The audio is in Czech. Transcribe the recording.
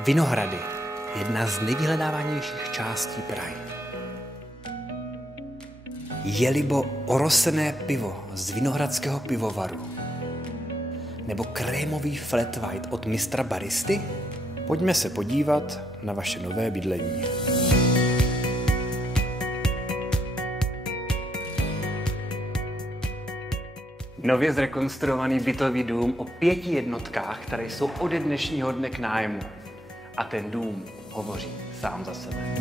Vinohrady, jedna z nejvyhledávanějších částí Prahy. Je-libo orosené pivo z Vinohradského pivovaru? Nebo krémový flat white od mistra baristy? Pojďme se podívat na vaše nové bydlení. Nově zrekonstruovaný bytový dům o 5 jednotkách, které jsou ode dnešního dne k nájmu. A ten dům hovoří sám za sebe.